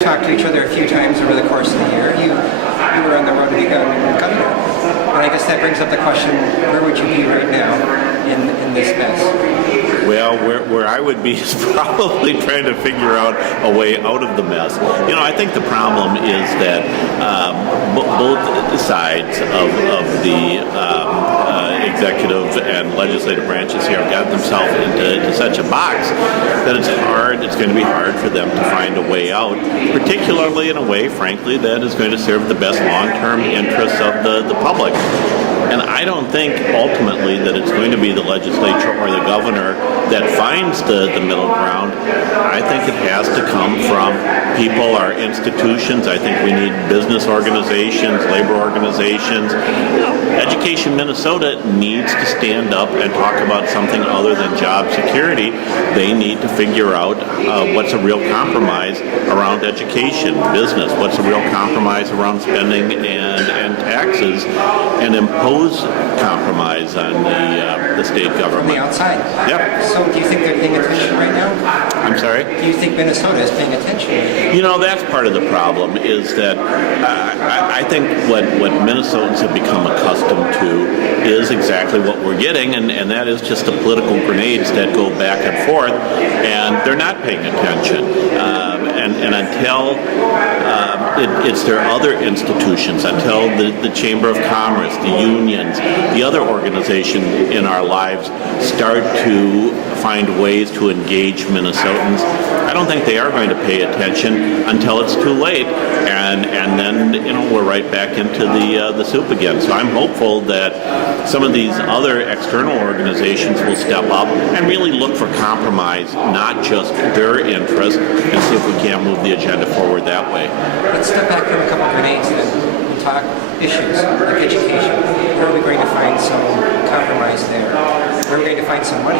talked to each other a few times over the course of the year. You were on the road to becoming governor. And I guess that brings up the question, where would you be right now in this mess? Well, where I would be is probably trying to figure out a way out of the mess. You know, I think the problem is that both sides of the executive and legislative branches here have gotten themselves into such a box that it's going to be hard for them to find a way out, particularly in a way, frankly, that is going to serve the best long-term interests of the public. And I don't think ultimately that it's going to be the legislature or the governor that finds the middle ground. I think it has to come from people, our institutions. I think we need business organizations, labor organizations. Education Minnesota needs to stand up and talk about something other than job security. They need to figure out what's a real compromise around education, business, what's a real compromise around spending and taxes, and impose compromise on the state government. From the outside? Yep. So do you think they're paying attention right now? I'm sorry? Do you think Minnesota is paying attention? You know, that's part of the problem, is that I think what Minnesotans have become accustomed to is exactly what we're getting, and that is just the political grenades that go back and forth, and they're not paying attention. And until it's their other institutions, until the Chamber of Commerce, the unions, the other organizations in our lives start to find ways to engage Minnesotans, I don't think they are going to pay attention until it's too late, and then we're right back into the soup again. So I'm hopeful that some of these other external organizations will step up and really look for compromise, not just their interests, and see if we can't move the agenda forward that way. Let's step back from a couple of grenades then and talk issues like education. Where are we going to find some compromise there? Where are we going to find some money?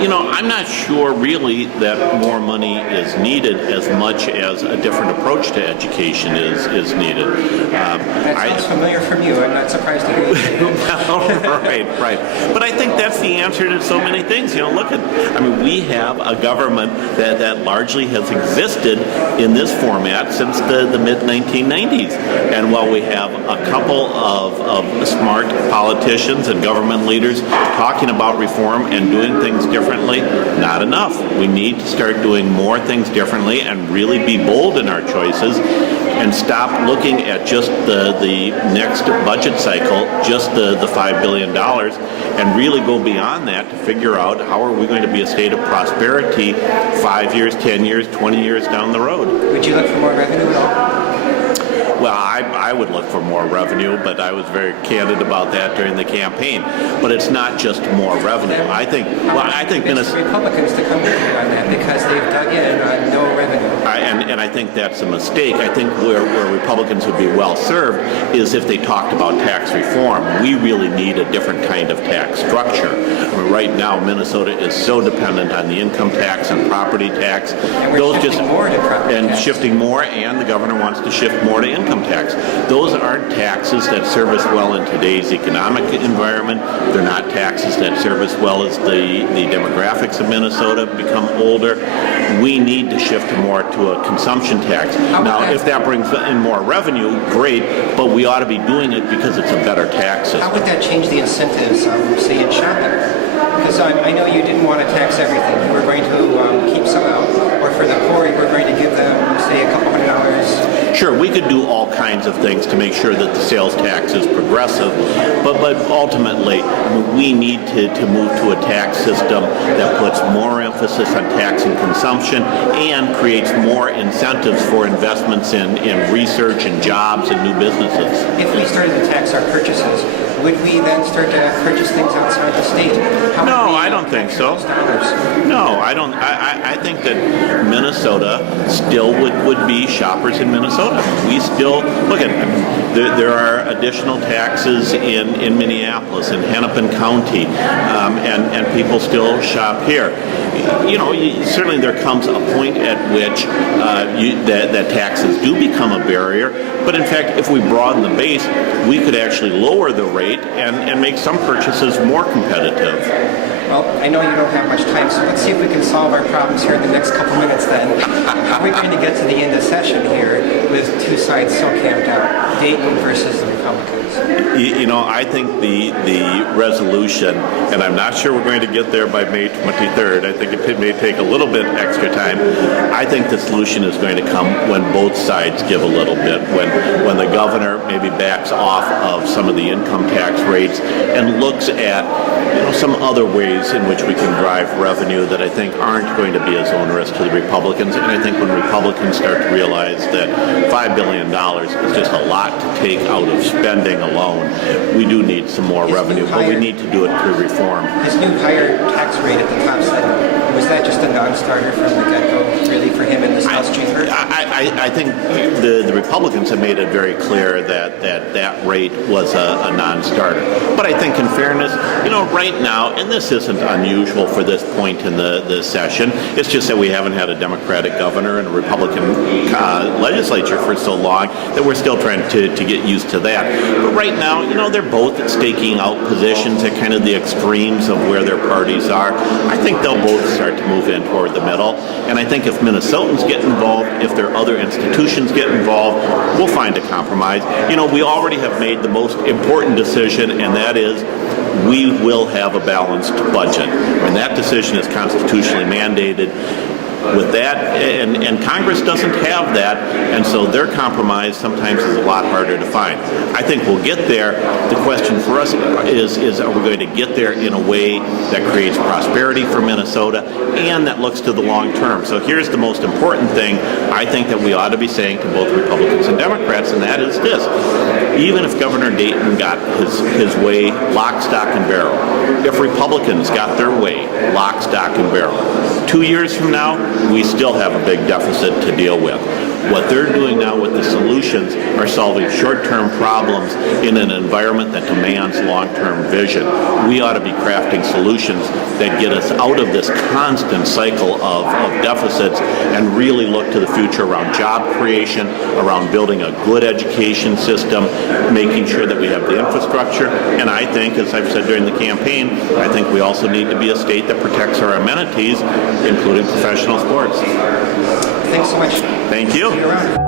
You know, I'm not sure really that more money is needed as much as a different approach to education is needed. That sounds familiar from you. I'm not surprised to hear you say that. Right. But I think that's the answer to so many things. You know, we have a government that largely has existed in this format since the mid-1990s. And while we have a couple of smart politicians and government leaders talking about reform and doing things differently, not enough. We need to start doing more things differently and really be bold in our choices and stop looking at just the next budget cycle, just the $5 billion, and really go beyond that to figure out how are we going to be a state of prosperity 5 years, 10 years, 20 years down the road. Would you look for more revenue at all? Well, I would look for more revenue, but I was very candid about that during the campaign. But it's not just more revenue. I think Minnesota Republicans to come with you on that because they've dug in on no revenue. And I think that's a mistake. I think where Republicans would be well served is if they talked about tax reform. We really need a different kind of tax structure. Right now, Minnesota is so dependent on the income tax and property tax. And we're shifting more to property tax. Shifting more, and the governor wants to shift more to income tax. Those aren't taxes that serve us well in today's economic environment. They're not taxes that serve us well as the demographics of Minnesota become older. We need to shift more to a consumption tax. Now, if that brings in more revenue, great, but we ought to be doing it because it's a better tax system. How would that change the incentives, say, in shopping? Because I know you didn't want to tax everything. You were going to keep some out. Or for the poor, you were going to give them, say, a couple $100. Sure, we could do all kinds of things to make sure that the sales tax is progressive, but ultimately we need to move to a tax system that puts more emphasis on taxing consumption and creates more incentives for investments in research and jobs and new businesses. If we started to tax our purchases, would we then start to purchase things outside the state? No, I don't think so. No, I don't. I think that Minnesota still would be shoppers in Minnesota. We still look at there are additional taxes in Minneapolis, in Hennepin County, and people still shop here. Certainly there comes a point at which that taxes do become a barrier. But in fact, if we broaden the base, we could actually lower the rate and make some purchases more competitive. Well, I know you don't have much time, so let's see if we can solve our problems here in the next couple minutes then. We're going to get to the end of session here with two sides so camped out, Dayton versus the Republicans. I think the resolution, and I'm not sure we're going to get there by May 23rd. I think it may take a little bit extra time. I think the solution is going to come when both sides give a little bit, when the governor maybe backs off of some of the income tax rates and looks at some other ways in which we can drive revenue that I think aren't going to be as onerous to the Republicans. And I think when Republicans start to realize that $5 billion is just a lot to take out of spending alone, we do need some more revenue, but we need to do it through reform. His new higher tax rate at the top side, was that just a non-starter from the get-go, really, for him in this House chamber? I think the Republicans have made it very clear that rate was a non-starter. But I think in fairness, right now, and this isn't unusual for this point in the session, it's just that we haven't had a Democratic governor and a Republican legislature for so long that we're still trying to get used to that. But right now, they're both staking out positions at kind of the extremes of where their parties are. I think they'll both start to move in toward the middle. And I think if Minnesotans get involved, if their other institutions get involved, we'll find a compromise. We already have made the most important decision, and that is we will have a balanced budget. And that decision is constitutionally mandated. With that, and Congress doesn't have that, and so their compromise sometimes is a lot harder to find. I think we'll get there. The question for us is are we going to get there in a way that creates prosperity for Minnesota and that looks to the long term? So here's the most important thing I think that we ought to be saying to both Republicans and Democrats, and that is this. Even if Governor Dayton got his way lock, stock, and barrel, if Republicans got their way lock, stock, and barrel, 2 years from now, we still have a big deficit to deal with. What they're doing now with the solutions are solving short-term problems in an environment that demands long-term vision. We ought to be crafting solutions that get us out of this constant cycle of deficits and really look to the future around job creation, around building a good education system, making sure that we have the infrastructure. And I think, as I've said during the campaign, I think we also need to be a state that protects our amenities, including professional sports. Thanks so much. Thank you. See you around.